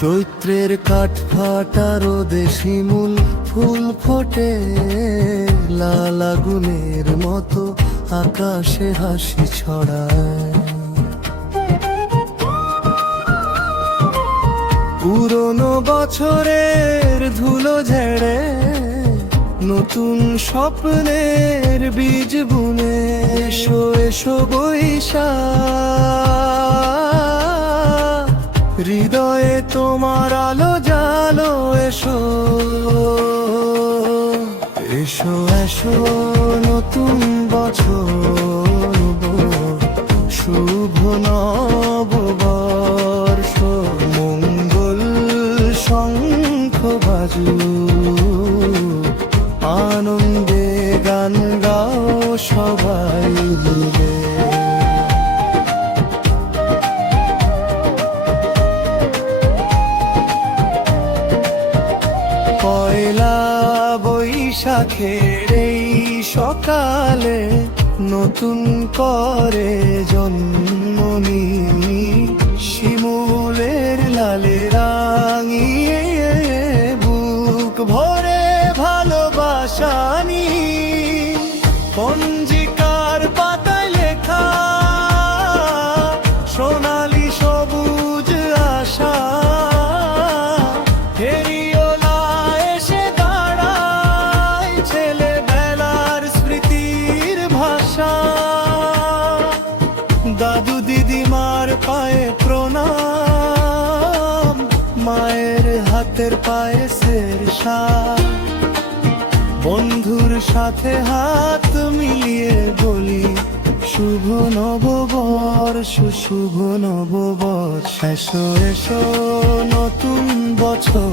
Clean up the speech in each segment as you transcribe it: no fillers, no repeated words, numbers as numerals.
চৈত্রের কাঠ ফাটা রোদে শিমুল ফুল ফোটে, লাল আগুনের মতো আকাশে হাসি ছড়ায়। পুরনো বছরের ধুলো ঝেড়ে নতুন স্বপ্নের বীজ বুনে, এসো এসো বৈশাখ, হৃদয়ে তোমার আলো জালো, এসো এসো এসো নতুন বছর, শুভ নববর্ষ, মঙ্গল শঙ্খ বাজু, আনন্দে গান গাও সবাই মিলে। পয়লা বৈশাখের এই সকালে নতুন করে জন্ম নিই, শিমুলের লালে রাঙিয়ে বুক ভরে ভালোবাসা নিই। পঞ্জিকার পাতায় লেখা সোনালি সবুজ আশা, ফেরিওলা এসে দাঁড়ায় ছেলেবেলার স্মৃতির ভাষা। দাদু দিদিমার পায়ে প্রণাম, মায়ের হাতের পায়েসের স্বাদ, বন্ধুর সাথে হাত মিলিয়ে বলি শুভ নববর্ষ, শুভ নববর্ষ। এসো এসো নতুন বছর,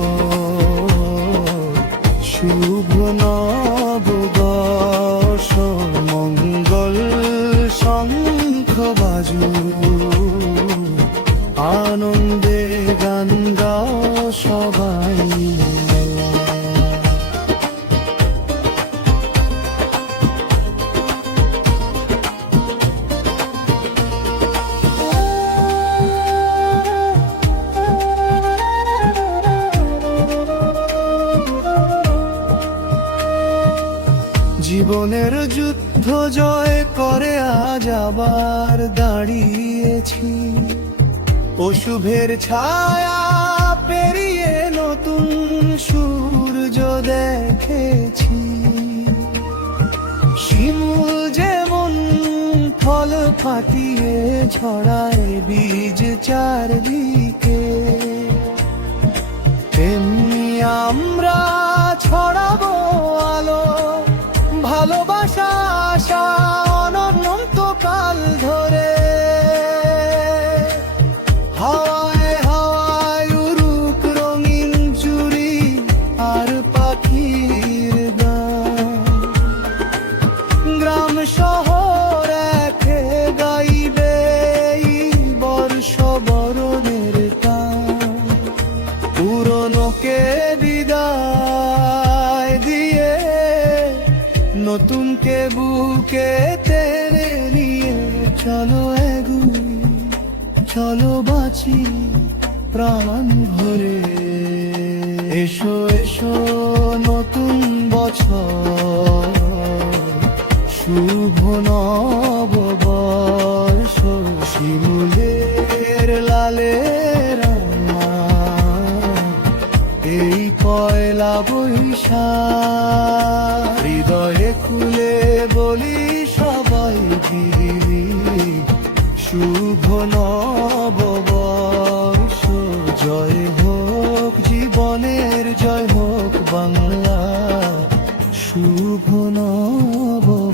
শুভ নববর্ষ, মঙ্গল শঙ্খ বাজু, আনন্দে গান গাও সবাই মিলে। জীবনের যুদ্ধ জয় করে আজ আবার দাঁড়িয়েছি, অশুভের ছায়া পেরিয়ে নতুন সূর্য দেখেছি। শিমুল যেমন ফল ফাটিয়ে ছড়ায় বীজ চারদিকে, তেমনি আমরা ছড়াবো আলো, ভালোবাসা আশা অনন্তকাল ধরে। হাওয়ায় হাওয়ায় উড়ুক রঙিন চুড়ি আর পাখির গান, গ্রাম শহর একে গাইবে বর্ষ বরণের গান। পুরনোকে বিদায় দিয়ে নতুনকে বুকে টেনে নিয়ে চলো এগুই, চলো বাঁচি প্রাণ ভরে। এসো এসো নতুন বছর, শুভ নববর্ষ, শিমুলের লালে রাঙা এই পয়লা বৈশাখ। হৃদয়ে খুলে বলি সবাই দিলি শুভ নববর্ষ, জয় হোক জীবনের, জয় হোক বাংলা, শুভ নববর্ষ।